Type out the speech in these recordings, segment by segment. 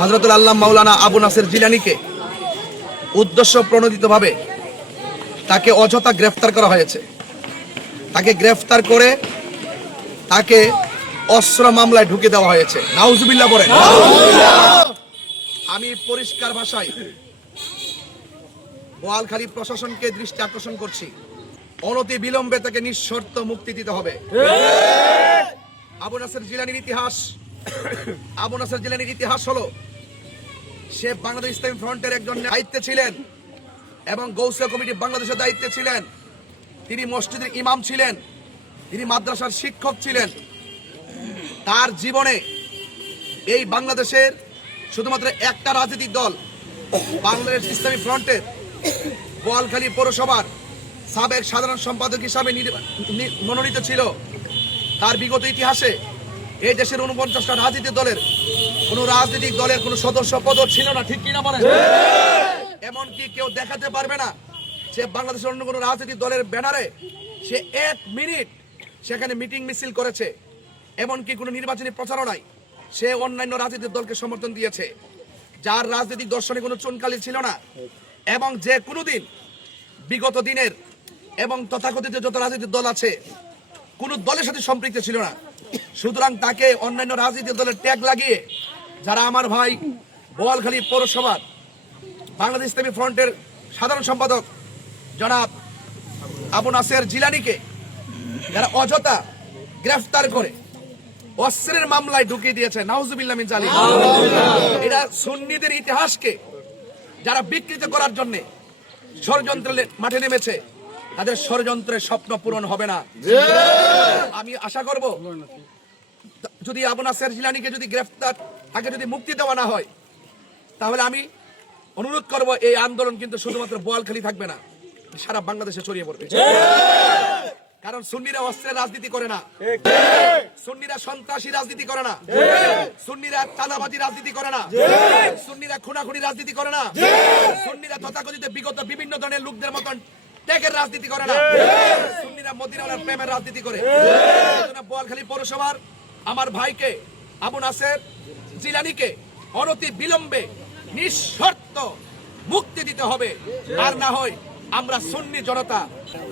হজরতুল আল্লাহ মাওলানা আবু নাসের জিলানিকে উদ্দেশ্য প্রণোদিতভাবে তাকে অযথা গ্রেফতার করা হয়েছে। তাকে গ্রেফতার করে তাকে অস্ত্র মামলায় ঢুকে দেওয়া হয়েছে। নাউজুবিল্লাহ বলে আমি পরিষ্কার ভাষায় বোয়ালখালী প্রশাসনকে দৃষ্টি আকর্ষণ করছি। অনতি বিলম্বে তাকে নিঃশর্ত মুক্তি দিতে হবে। আবু নাসের জিলানির ইতিহাস আবু নাসের জিলানির ইতিহাস হলো সে বাংলাদেশ ইসলামী ফ্রন্টের একজন দায়িত্বে ছিলেন এবং গৌসিয়া কমিটি বাংলাদেশের দায়িত্বে ছিলেন। তিনি মসজিদের ইমাম ছিলেন, তিনি মাদ্রাসার শিক্ষক ছিলেন। তার জীবনে এই বাংলাদেশের শুধুমাত্র একটা রাজনৈতিক দল, বাংলাদেশ ইসলামী ফ্রন্টের বোয়ালখালী পৌরসভার সাবেক সাধারণ সম্পাদক হিসাবে মনোনীত ছিল। তার বিগত ইতিহাসে এই দেশের উনপঞ্চাশটা রাজনীতি দলের কোন রাজনৈতিক দলের কোন সদস্য পদ ছিল না ঠিক কিনা বলেন? এমনকি কেউ দেখাতে পারবে না সে বাংলাদেশের অন্য কোনো রাজনৈতিক দলের ব্যানারে সে এক মিনিট সেখানে মিটিং মিছিল করেছে। এমনকি কোনো নির্বাচনী প্রচারণায় সে অন্যান্য রাজনৈতিক দলকে সমর্থন দিয়েছে। যার রাজনৈতিক দর্শনে কোনো চুনকালি ছিল না এবং যে কোনোদিন বিগত দিনের এবং তথাকথিত যত রাজনৈতিক দল আছে কোনো দলের সাথে সম্পৃক্ত ছিল না। সুতরাং তাকে অন্যান্য রাজনৈতিক দলের ট্যাগ লাগিয়ে যারা আমার ভাই বোয়ালখালী পৌরসভার বাংলাদেশ ইসলামী ফ্রন্টের সাধারণ সম্পাদক জনাব আবু নাসের জিলানিকে যারা অযথা গ্রেফতার করে অস্ত্রের মামলায় ঢুকিয়ে দিয়েছে। নাউজুবিল্লাহ মিন জালিম এটা সুন্নিদের ইতিহাসকে যারা বিকৃত করার জন্য ষড়যন্ত্রের মাঠে নেমেছে তাদের ষড়যন্ত্রের স্বপ্ন পূরণ হবে না। আমি আশা করব যদি আবু নাসের জিলানিকে যদি গ্রেফতার, তাকে যদি মুক্তি দেওয়া না হয়, তাহলে আমি অনুরোধ করব এই আন্দোলন কিন্তু শুধুমাত্র বোয়ালখালী থাকবে না, সারা বাংলাদেশে ছড়িয়ে পড়বে। কারণ সুন্নিরা অস্ত্রের রাজনীতি করে না। সুন্নিরা সন্ত্রাসী রাজনীতি করে না। সুন্নিরা চাঁদাবাজি রাজনীতি করে না। সুন্নিরা খুনাখুনি রাজনীতি করে না। সুন্নিরা তথাকথিত বিগত বিভিন্ন ধরনের লোকদের মতন ত্যাগের রাজনীতি করে না। সুন্নিরা মদিনাওয়ালার প্রেমের রাজনীতি করে। বোয়ালখালী পৌরসভার আমার ভাইকে আবু নাসের জিলানিকে অনতি বিলম্বে নিঃশর্ত মুক্তি দিতে হবে। আর না হয় আমরা সুন্নি জনতা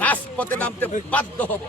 রাজপথে নামতে বাধ্য হব।